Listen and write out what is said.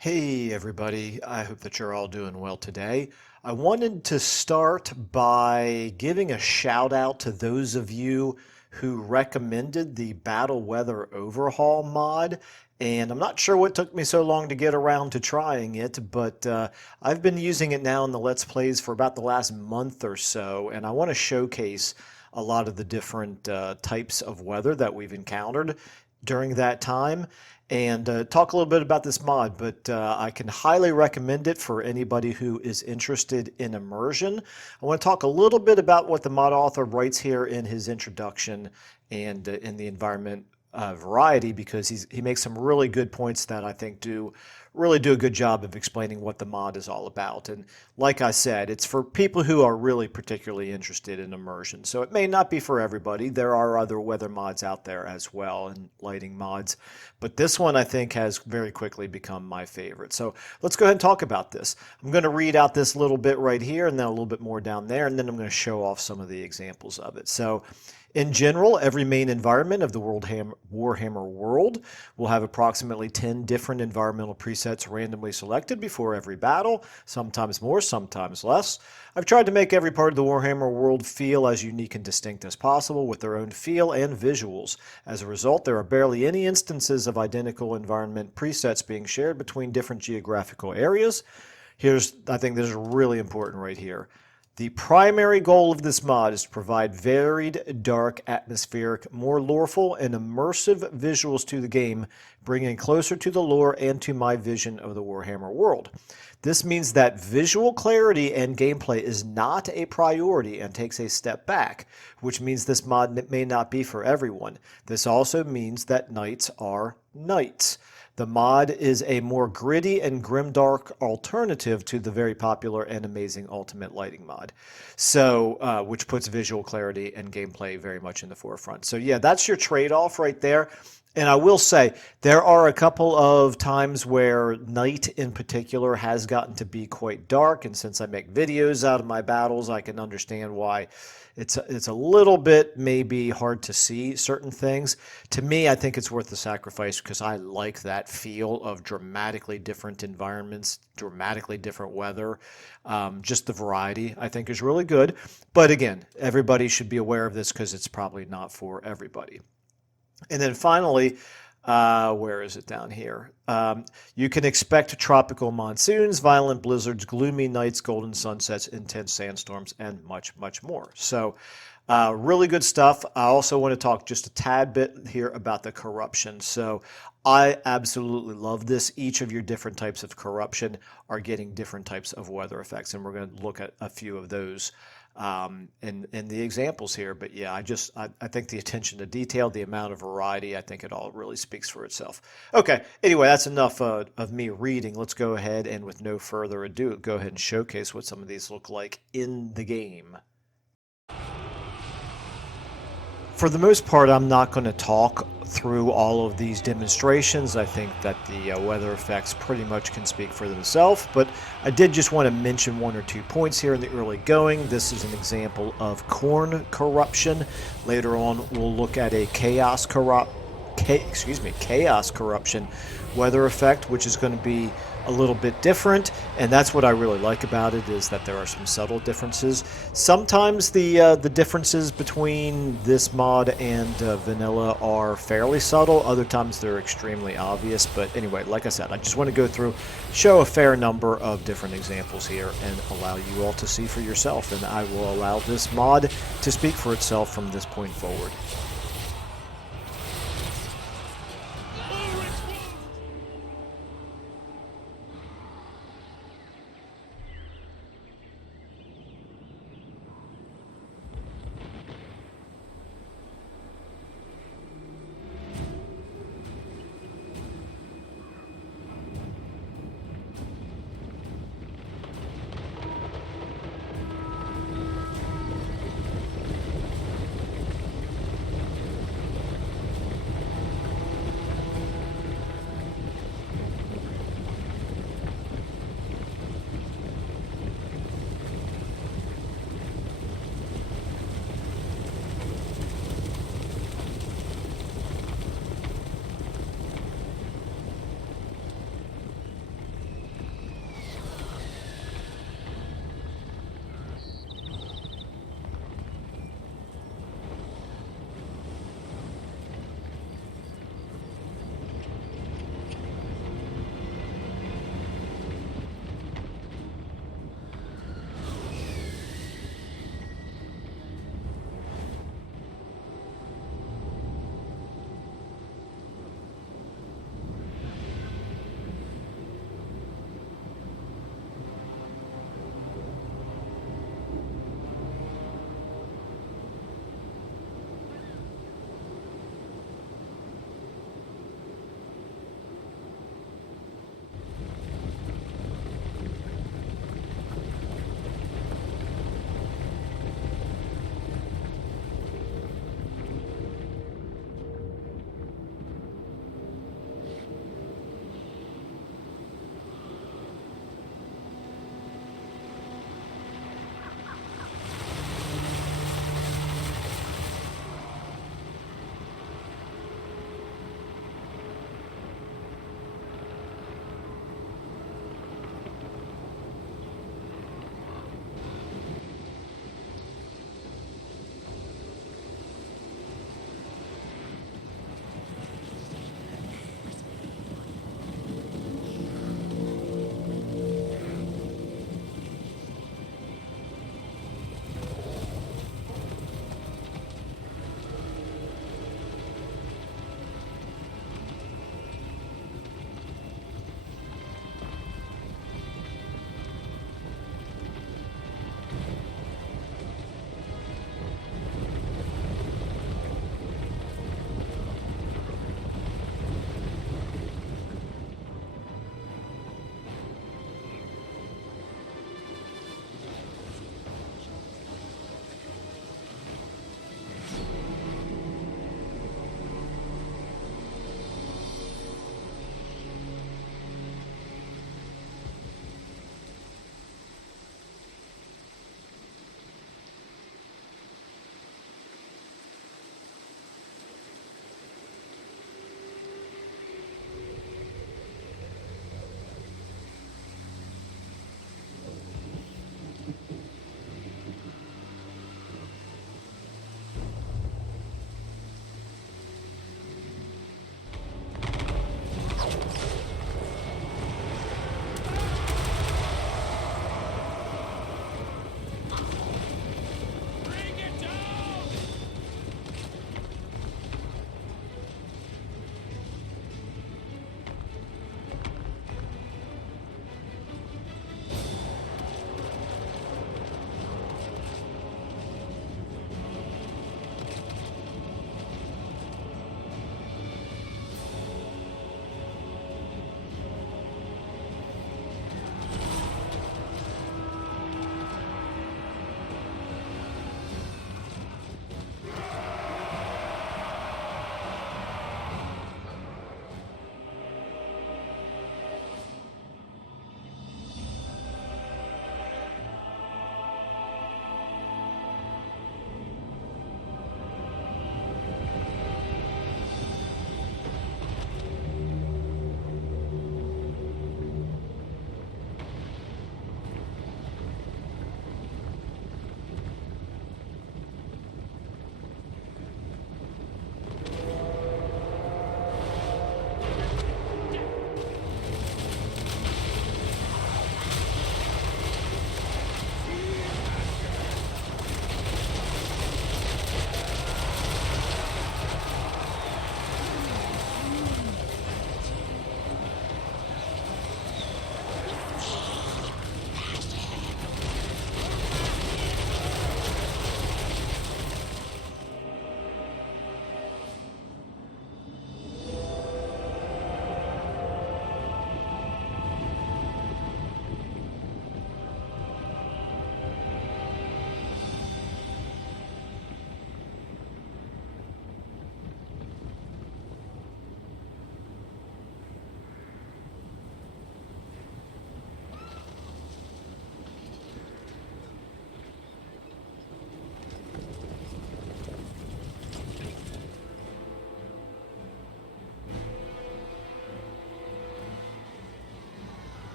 Hey everybody, I hope that you're all doing well today. I wanted to start by giving a shout out to those of you who recommended the Battle Weather Overhaul mod. And I'm not sure what took me so long to get around to trying it, but I've been using it now in the Let's Plays for about the last month or so, and I want to showcase a lot of the different types of weather that we've encountered during that time and talk a little bit about this mod, but I can highly recommend it for anybody who is interested in immersion. I want to talk a little bit about what the mod author writes here in his introduction and in the environment variety, because he makes some really good points that I think really do a good job of explaining what the mod is all about. And like I said, it's for people who are really particularly interested in immersion. So it may not be for everybody. There are other weather mods out there as well, and lighting mods. But this one I think has very quickly become my favorite. So let's go ahead and talk about this. I'm going to read out this little bit right here and then a little bit more down there, and then I'm going to show off some of the examples of it. So in general, every main environment of the Warhammer world will have approximately 10 different environmental presets randomly selected before every battle, sometimes more, sometimes less. I've tried to make every part of the Warhammer world feel as unique and distinct as possible with their own feel and visuals. As a result, there are barely any instances of identical environment presets being shared between different geographical areas. I think this is really important right here. The primary goal of this mod is to provide varied, dark, atmospheric, more loreful, and immersive visuals to the game, bringing closer to the lore and to my vision of the Warhammer world. This means that visual clarity and gameplay is not a priority and takes a step back, which means this mod may not be for everyone. This also means that knights are knights. The mod is a more gritty and grimdark alternative to the very popular and amazing Ultimate Lighting mod, so which puts visual clarity and gameplay very much in the forefront. So yeah, that's your trade-off right there. And I will say, there are a couple of times where night in particular has gotten to be quite dark, and since I make videos out of my battles, I can understand why it's a little bit maybe hard to see certain things. To me, I think it's worth the sacrifice because I like that feel of dramatically different environments, dramatically different weather. Just the variety, I think, is really good. But again, everybody should be aware of this because it's probably not for everybody. And then finally, where is it down here? You can expect tropical monsoons, violent blizzards, gloomy nights, golden sunsets, intense sandstorms, and much, much more. So really good stuff. I also want to talk just a tad bit here about the corruption. So I absolutely love this. Each of your different types of corruption are getting different types of weather effects, and we're going to look at a few of those in the examples here. But yeah, I think the attention to detail, the amount of variety, I think it all really speaks for itself. Okay, anyway, that's enough of me reading. Let's go ahead and with no further ado, go ahead and showcase what some of these look like in the game. For the most part, I'm not going to talk through all of these demonstrations. I think that the weather effects pretty much can speak for themselves, but I did just want to mention one or two points here in the early going. This is an example of corn corruption. Later on, we'll look at a chaos corruption weather effect, which is going to be a little bit different, and that's what I really like about it, is that there are some subtle differences. Sometimes the differences between this mod and vanilla are fairly subtle. Other times they're extremely obvious. But anyway, like I said, I just want to go through, show a fair number of different examples here, and allow you all to see for yourself. And I will allow this mod to speak for itself from this point forward.